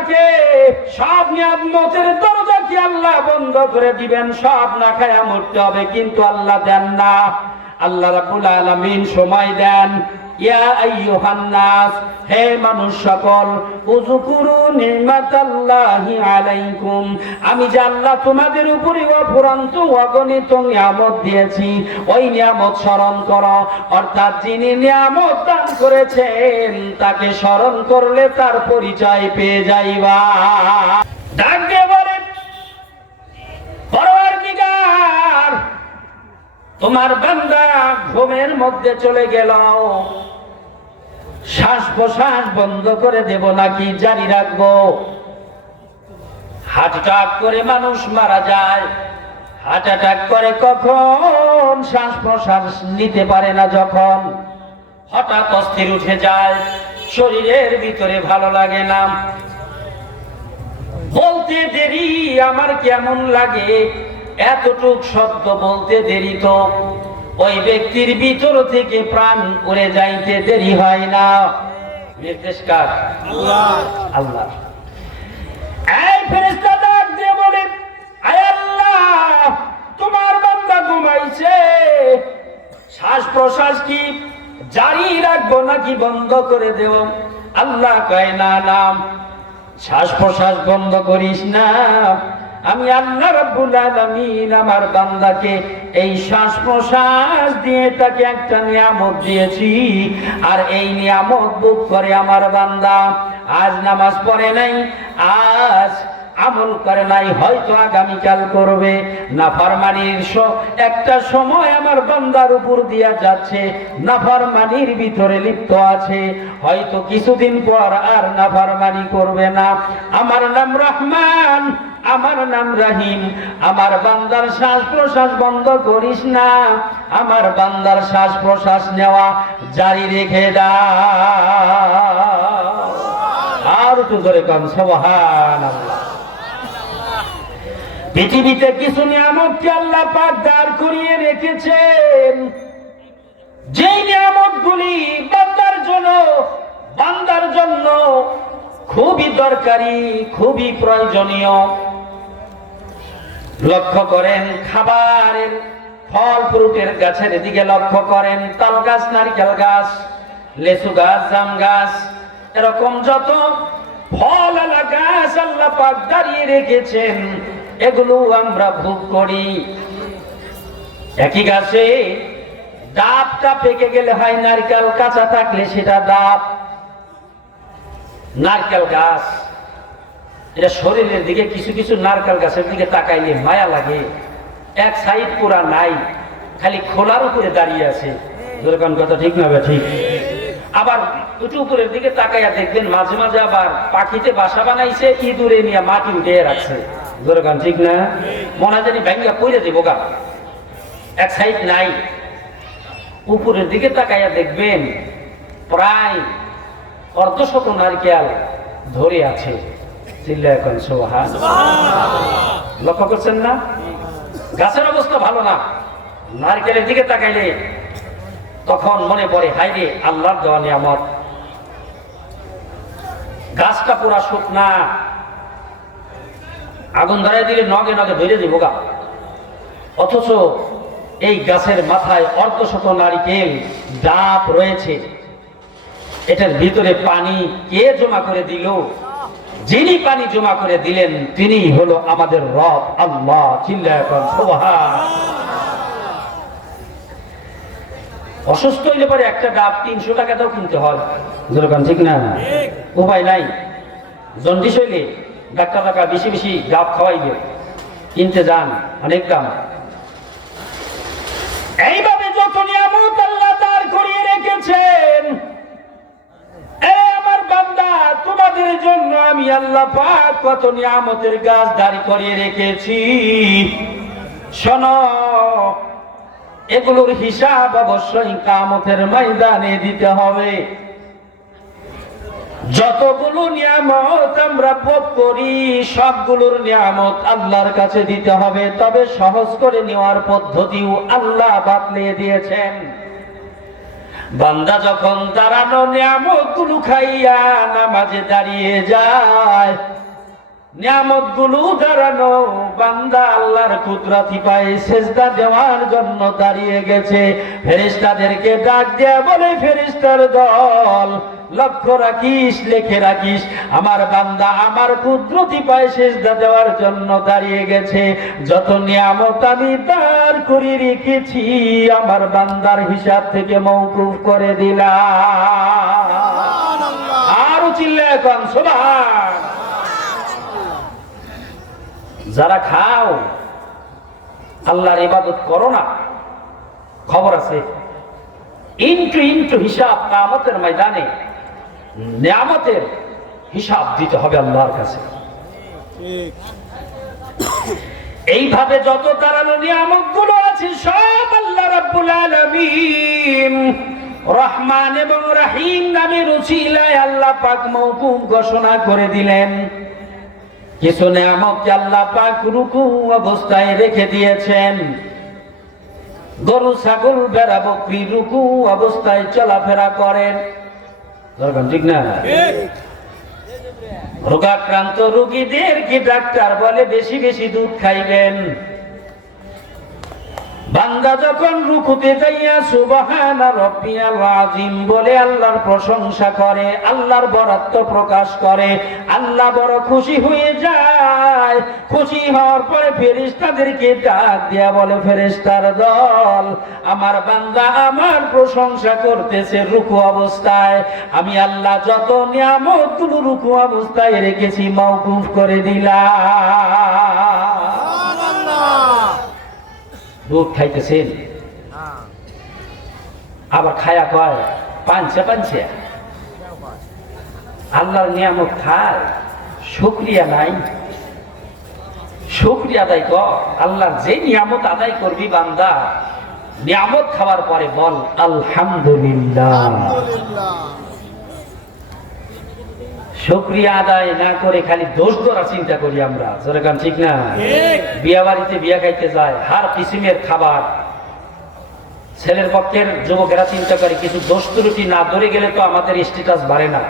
থাকে সব নিয়ামতের দরজা কি আল্লাহ বন্ধ করে দিবেন? সব না খায়া মরতে হবে, কিন্তু আল্লাহ দেন না। আল্লাহ রাবুল আলমিন সময় দেন। হে মানুষ সকল আলাইকুম। আমি আল্লাহ তোমাদের উপরে অফুরন্ত অগণিত নিয়ামত দিয়েছি, ওই নিয়ামত স্মরণ করো। অর্থাৎ যিনি নিয়ামত দান করেছেন, তাকে স্মরণ করলে তার পরিচয় পেয়ে যাইবা। তোমার বান্দা ঘুমের মধ্যে চলে গেল। শ্বাস প্রশ্বাস বন্ধ করে দেব নাকি জারি রাখব? হার্ট অ্যাটাক করে মানুষ মারা যায়। হার্ট অ্যাটাক করে কখন? শ্বাস প্রশ্বাস নিতে পারে না যখন। হঠাৎ অস্থির উঠে যায়। শরীরের ভিতরে ভালো লাগে না। বলতে দেরি আমার কেমন লাগে? এতটুক শব্দ বলতে দেরি তো। ওই ব্যক্তির ভিতর থেকে প্রাণ উড়ে যাইতে দেরি হয় না। নির্দেশ কার? আল্লাহ। এই ফেরেশতা ডাক দিয়ে বলে আয় আল্লাহ তোমার বান্দা ঘুমাইছে। শ্বাস প্রশ্বাস কি জারি রাখব নাকি বন্ধ করে দেব? আল্লাহ কয় না নাম শ্বাস প্রশ্বাস বন্ধ করিস না। আমি আল্লাহ রাব্বুল আলামিন আমার বান্দাকে এই শ্বাস প্রশ্বাস দিয়ে তাকে একটা নিয়ামত দিয়েছি। আর এই নিয়ামত বুক করে আমার বান্দা। আজ নামাজ পড়ে নাই, আজ আমল করে নাই, হয়তো আগামীকাল করবে। নাফরমানির স- একটা সময় আমার বান্দার উপর দিয়া যাচ্ছে, নাফরমানির ভিতরে লিপ্ত আছে। হয়তো কিছুদিন পর আর নাফরমানি করবে না। আমার নাম রহমান। আমার নাম রাহিম। আমার বান্দার শ্বাস প্রশ্বাস বন্ধ করিস না। আমার বান্দার শ্বাস প্রশ্বাস নেওয়া জারি রেখে দা। আর একটু জোরে কান সবহান পৃথিবীতে কিছু নিয়ামতকে আল্লাহ পাক দাঁড় করিয়ে রেখেছেন। যেই নিয়ামত গুলি বান্দার জন্য বান্দার জন্য খুবই দরকারি, খুবই প্রয়োজনীয়। লক্ষ্য করেন খাবারের ফল ফ্রুটের গাছের দিকে লক্ষ্য করেন তাল গাছ নারকেল গাছ, লেচু গাছ, জাম গাছ, এরকম যত ফল গাছ আল্লাহ পাক দাঁড়িয়ে রেখেছেন, এগুলো আমরা ভোগ করি। একই গাছে ডাবটা পেকে গেলে হয় নারকেল, কাঁচা থাকলে সেটা ডাব। নারকেল গাছ এটা শরীরের দিকে কিছু কিছু নারকেল গাছের দিকে তাকাইলে মায়া লাগে। এক সাইড পুরা নাই, খালি খোলার উপরে দাঁড়িয়ে আছে। কথা ঠিক না ঠিক। আবার একটু উপরের দিকে তাকাইয়া দেখবেন মাঝে মাঝে আবার পাখিতে বাসা বানাইছে, ইঁদুরে নিয়ে মাটি উঠে রাখছে। যেরকম ঠিক না? মনে হয় জানি ব্যাঙ্গা পড়ে দেবো গা। এক সাইড নাই। উপরের দিকে তাকাইয়া দেখবেন প্রায় অর্ধশত নারকেল ধরে আছে। চিল্লা এখন সোহা লক্ষ্য করছেন না? গাছের অবস্থা ভালো না। নারকেলের দিকে তাকাইলে তখন মনে পড়ে হাই রে আল্লাহর দেওয়া নিয়ামত। গাছটা পুরা শুকনা। আগুন ধরাই দিলে নগে নগে ধরে দিব গা। অথচ এই গাছের মাথায় অর্ধশত নারিকেল ডাব রয়েছে। এটার ভিতরে পানি কে জমা করে দিল? যিনি পানি জমা করে দিলেন, তিনি হলো আমাদের রব, আল্লাহ। অসুস্থ হইলে পরে একটা ডাব তিনশো টাকা দাও কিনতে হয়। ঠিক না? উপায় নাই। জন্ডিস হইলে ডাক্তার টাকা বেশি বেশি ডাব খাওয়াইবে। কিনতে যান, অনেক দাম। এইভাবে যত নিয়ামত আল্লাহ দাঁড় করিয়ে রেখেছেন বান্দা তোমাদের জন্য আমি আল্লাহ পাক কত নিয়ামতের গাছ দাঁড়ি করিয়ে রেখেছি। এগুলোর হিসাব অবশ্যই কামতের ময়দানে দিতে হবে। যতগুলো নিয়ামত আমরা ভোগ করি, সবগুলোর নিয়ামত আল্লাহর কাছে দিতে হবে। তবে সহজ করে নেওয়ার পদ্ধতিও আল্লাহ বাতলিয়ে দিয়েছেন। বান্দা যখন দাঁড়ানো নিয়ামতগুলো খাইয়া নামাজে দাঁড়িয়ে যায় নিয়ামতগুলো দাঁড়ানো বান্দা আল্লাহর কুদরাতি পায়ে সেজদা দেওয়ার জন্য দাঁড়িয়ে গেছে। ফেরিস্তাদেরকে ডাক দেয়া বলে ফেরিস্তার দল লক্ষ্য রাখিস লেখে রাখিস। আমার বান্দা আমার কুদরতি পায়ে সেজদা দেওয়ার জন্য দাঁড়িয়ে গেছে। যত নিয়ামত আমি দাঁড় করে রেখেছি আমার বান্দার হিসাব থেকে মৌকুফ করে দিলাম। আরও চিল্লে এখন সোভান যারা খাও আল্লাহর ইবাদত করো না। খবর আছে ইন্টু ইন্টু হিসাব কামতের ময়দানে নিয়ামতের হিসাব দিতে হবে আল্লাহর কাছে। এইভাবে যত দাঁড়ানো নিয়ামতগুলো আছে, সব আল্লাহ রাব্বুল আলামিন রহমান এবং রাহিম নামের উচিলায় আল্লাহ পাক মৌকুম ঘোষণা করে দিলেন। কিছু নিয়ামতকে আল্লাহ পাক রুকু অবস্থায় রেখে দিয়েছেন। গরু, ছাগল বেড়া বকরি রুকু অবস্থায় চলাফেরা করেন। দরকার ঠিক না? রোগাক্রান্ত রুগীদের কি ডাক্তার বলে বেশি বেশি দুধ খাইবেন। বান্দা যখন রুকুতে যাইয়া, সুবহানা রব্বিয়াল আযীম বলে আল্লাহর প্রশংসা করে, আল্লাহর বরাত্ম প্রকাশ করে, আল্লাহ বড় খুশি হয়ে যায়। খুশি হওয়ার পরে ফেরেশতাদেরকে ডাক দিয়া বলে, ফেরেশতার দল, আমার বান্দা আমার প্রশংসা করতেছে রুকু অবস্থায়। আমি আল্লাহ যত নিয়ামত রুকু অবস্থায় রেখেছি, মওকুফ করে দিলাম। দুধ খাইতেছেন। আবার খায়া কয় পাঞ্চে পাঞ্চে আল্লাহর নিয়ামত খায়। শুক্রিয়া নাই। শুক্রিয়া আদায় কর। আল্লাহর যে নিয়ামত আদায় করবি বান্দা, নিয়ামত খাওয়ার পরে বল আলহামদুলিল্লাহ। শুক্রিয়া আদায় না করে খালি দোষ ধরা চিন্তা করি আমরা। যেরকম ঠিক না? বিয়া বাড়িতে বিয়া খাইতে যায় হার কিসিমের খাবার। ছেলের পক্ষের যুবকেরা চিন্তা করে কিছু দোষ ত্রুটি না ধরে গেলে তো আমাদের স্ট্যাটাস বাড়ে না।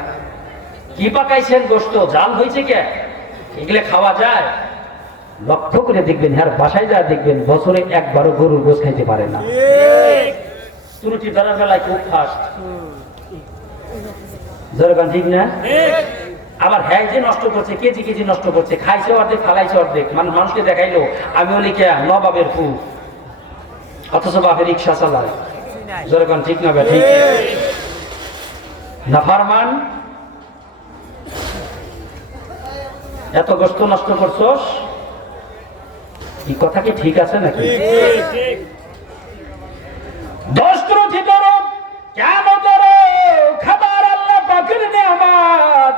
কি পাকাইছেন গোস্ত? জাল হয়েছে কে? এগুলো খাওয়া যায়? লক্ষ্য করে দেখবেন হ্যাঁ বাসায় যা দেখবেন বছরে একবারও গরুর গোস খাইতে পারে না। ত্রুটি ধরার বেলায় খুব ফাস্ট ঠিক না? আবার হ্যাঁ যে নষ্ট করছে কেজি কেজি নষ্ট করছে খাইছে অর্ধেক ফালাইছে অর্ধেক মানে মানুষকে দেখাইলো আমি বলি কে? নবাবের ফু অথচ বাপের রিক্সা চালায়। যেরকম ঠিক না ঠিক। না ফারমান? এত গোস্ত নষ্ট করছস? এই কথা কি ঠিক আছে নাকি? দোষ ত্রুটি করো কেন করো খাবার আল্লাহ পাকের নেয়ামত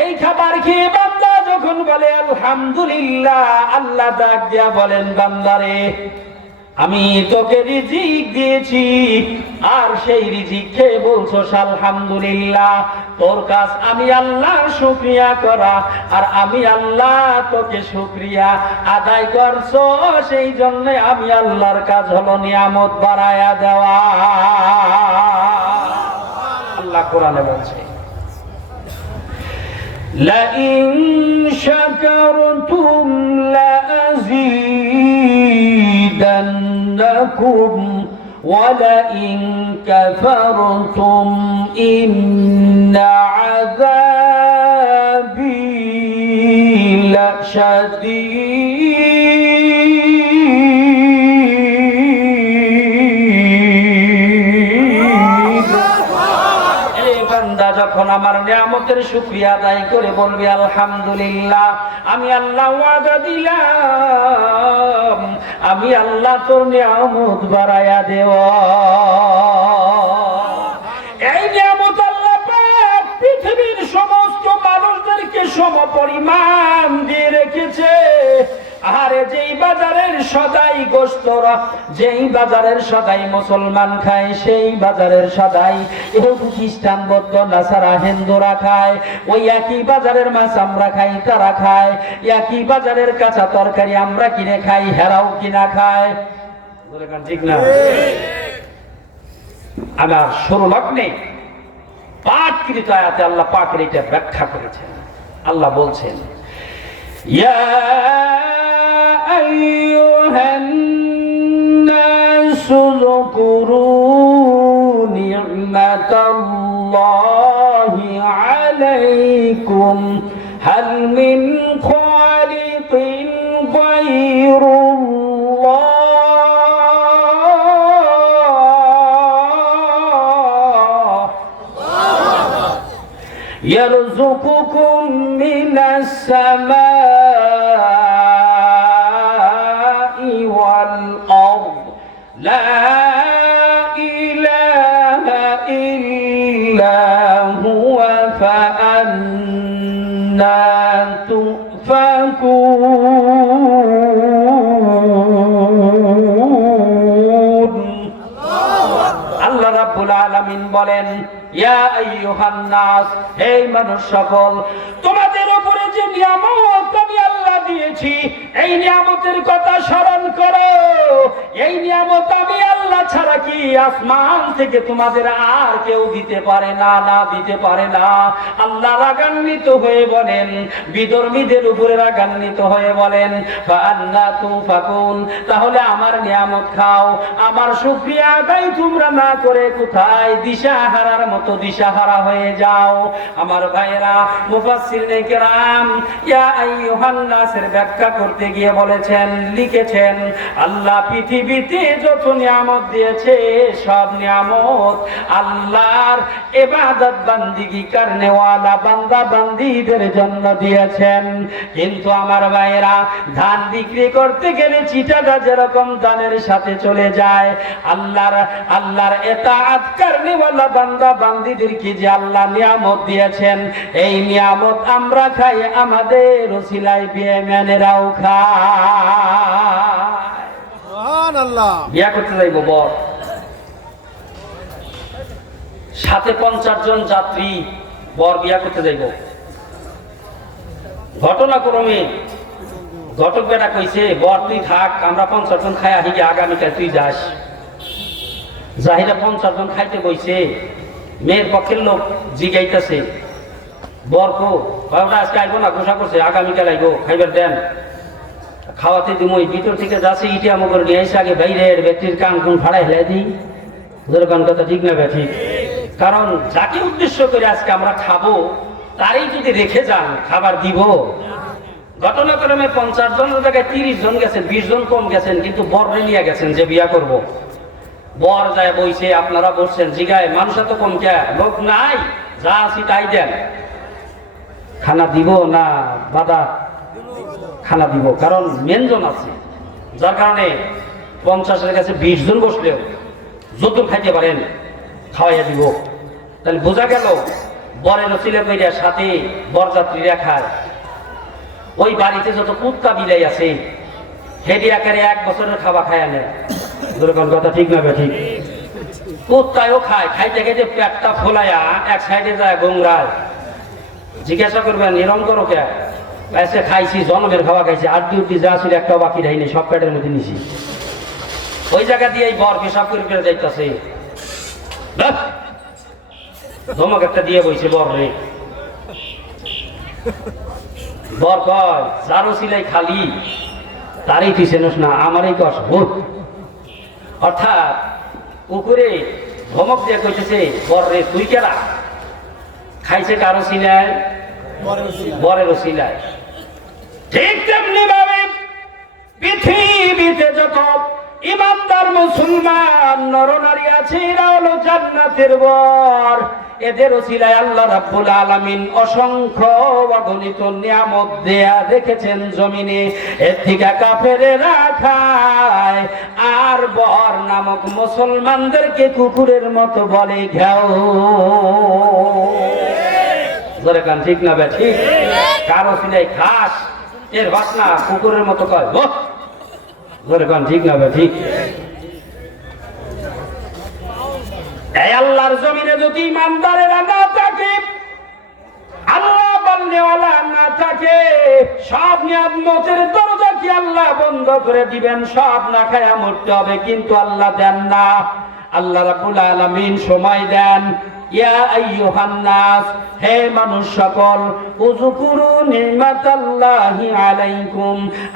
এই খাবার খেয়ে বান্দা যখন বলে আলহামদুলিল্লাহ, আল্লাহ ডাক দিয়া বলেন বান্দারে, আমি তোকে রিজিক দিয়েছি, আর সেই রিজিক খেয়ে বলছো আলহামদুলিল্লাহ, তোর কাজ আমি আল্লাহ শুক্রিয়া করা, আর আমি আল্লাহ তোকে শুক্রিয়া আদায় করছ, সেই জন্য আমি আল্লাহর কাজ হলো নিয়ামত বাড়ায়া দেওয়া। আল্লাহ কোরআনে বলছে লাইন شكرتم لأزيدنكم ولئن كفرتم إن عذابي لشديد. নিয়ামতের শুক্রিয়া আদায় করে বলবি, আলহামদুলিল্লাহ, আমি আল্লাহ ওয়াদা দিলাম। আমি আল্লাহ তোর নিয়ামত বাড়ায়া দেব। এই নিয়ামত আল্লাহ পৃথিবীর সমস্ত মানুষদেরকে সম পরিমাণ দিয়ে রেখেছে। আরে যেই বাজারের সদাই গোস্তরা, যেই বাজারের সদাই মুসলমান খায়, সেই বাজারের সদাই এরকম খ্রিস্টান, বৌদ্ধ, নাসারা, হিন্দুরা খায়। ওই একই বাজারের মাছ আমরা খাই, তারা খায়। একই বাজারের কাঁচা তরকারি আমরা কিনে খাই, হেরাও কিনা খায়। ঠিক না? আমার সরু লগ্নে পাঠকৃত আয়াতে আল্লাহ পাকের এটা ব্যাখ্যা করেছেন। আল্লাহ বলছেন, ইয়া الله عليكم. هل من خالق غير الله؟ يرزقكم من السماء মানুষ সকল তোমাদের যে আল্লাহ দিয়েছি এই নিয়ামতের কথা স্মরণ করো। এই নিয়ামত আমি ছাড়া কি আসমান থেকে তোমাদের আর কেউ দিতে পারে না? না, দিতে পারে না। আল্লাহ রাগান্বিত হয়ে বলেন, বিধর্মীদের উপরে রাগান্বিত হয়ে বলেন তাহলে আমার নিয়ামত খাও। আমার শুকরিয়া আদায় তোমরা না করে কোথায় দিশা হারার মতো দিশাহারা হয়ে যাও? আমার ভাইরা মুফাসসিরিনে কেরাম, ইয়া ব্যাখ্যা করতে গিয়ে বলেছেন, লিখেছেন, আল্লাহ পৃথিবীতে যত নিয়ামত দিয়েছে সব নিয়ামত। আল্লাহর ইবাদত বান্দিগি করনেওয়ালা বান্দা বান্দিদের জন্য দিয়েছেন। কিন্তু আমার ভাইরা ধান বিক্রি করতে গেলে চিটাটা যেরকম ধানের সাথে চলে যায়, আল্লাহর আল্লাহর এতাআত করনেওয়ালা বান্দা বান্দিদেরকে যে আল্লাহ নিয়ামত দিয়েছেন, এই নিয়ামত আমরা খাই, আমাদের ওসিলাই বিয়েম্যানেরাও খায়। সুবহানাল্লাহ সাথে পঞ্চাশ জন যাত্রী, বর বিয়া করতে যাইব। ঘটনাক্রমে ঘটক বেটা কইছে, বর, তুই থাক, আমরা পঞ্চাশ জন খাই, আহি আগামীকাল তুই যাস। জাহিরা পঞ্চাশ জন খাইতে বইছে, মেয়ের পক্ষের লোক জিগাইতেছে, বর কো আজকে আইব না ঘোষণা করছে, আগামীকাল আইব, খাইবার দেন। খাওয়াতে দিম ওই ভিতর থেকে যাচ্ছে, ইটি আমাকে নিয়ে এসে আগে বাইরের ব্যক্তির কান কোন ফাড়াই হেলে দিই। কান কথা ঠিক না ঠিক কারণ যাকে উদ্দেশ্য করে আজকে আমরা খাব, তারই যদি রেখে যান, খাবার দিব। ঘটনাক্রমে পঞ্চাশ জনের জায়গায় তিরিশ জন গেছেন, বিশ জন কম গেছেন, কিন্তু বরে নিয়ে গেছেন যে বিয়া করব। বর যায় বইছে, আপনারা বসছেন, জিগায়, মানুষ এত কম কে? লোক নাই, যা আছি তাই দেন। খানা দিব না, বাদা খানা দিব, কারণ মেনজন আছে। যার কারণে পঞ্চাশের কাছে বিশ জন বসলেও যত খাইতে পারেন, খাওয়াইয়া দিব। তাহলে বোঝা গেল, বরের ছিল কইরা সাথে বরযাত্রীরা খায় ওই বাড়িতে যত কুত্তা বিলাই আছে হেডি আকারে এক বছরের খাবার খায় আনে কথা ঠিক না ঠিক? কুত্তায়ও খায়, খাইতে খাইতে পেটটা ফোলায়া এক সাইডে যায় গোংরায় জিজ্ঞাসা করবেন নিরম করো কে? এসে খাইছি জন্মের খাওয়া খাইছি আড্ডি উড্ডি যা ছিল একটাও বাকি রাইনি সব পেটের মধ্যে নিছি। ওই জায়গা দিয়ে এই বর পেশাব করে করে যাইতাছে। ধমক একটা দিয়ে বইছে বর রে। বর কয় যারও সিলাই খালি তারই তুই চেনস না আমারই কস ভূত অর্থাৎ কুকুরে ধমক দিয়ে কইতেছে বর রে তুই কেরা খাইছে কারও সিলাই? বরের ওসিলায় ঠিক তেমনি ভাবে পৃথিবীতে যত ইমানদার মুসলমান, নরনারী আছে, এরা হলো জান্নাতের বর। এদের ওসিলায় আল্লাহ রাব্বুল আলামিন অসংখ্য অগণিত নিয়ামত দেয়া রেখেছেন জমিনে। এর থেকে কাফেরেরা খায়, আর বর নামক মুসলমানদেরকে কুকুরের মতো বলে ঘেও। ঠিক না ঠিক? কারও সিলাই খাস? এর বাসনা কুকুরের মতো কয়! ধরে ঠিক না ঠিক এই আল্লাহর জমিনে যদি না থাকে, আল্লাহ বলনেওয়ালা না থাকে, সব নিয়ামতের দরজা কি আল্লাহ বন্ধ করে দিবেন? সব না খায়া মরতে হবে, কিন্তু আল্লাহ দেন না। আল্লাহ রাব্বুল আলামিন সময় দেন।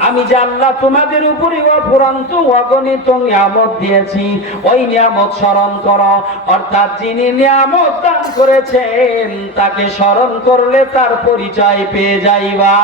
আমি আল্লাহ তোমাদের উপরে অফুরন্ত অগণিত নিয়ামত দিয়েছি, ওই নিয়ামত স্মরণ করো। অর্থাৎ যিনি নিয়ামত দান করেছেন, তাকে স্মরণ করলে তার পরিচয় পেয়ে যাইবা।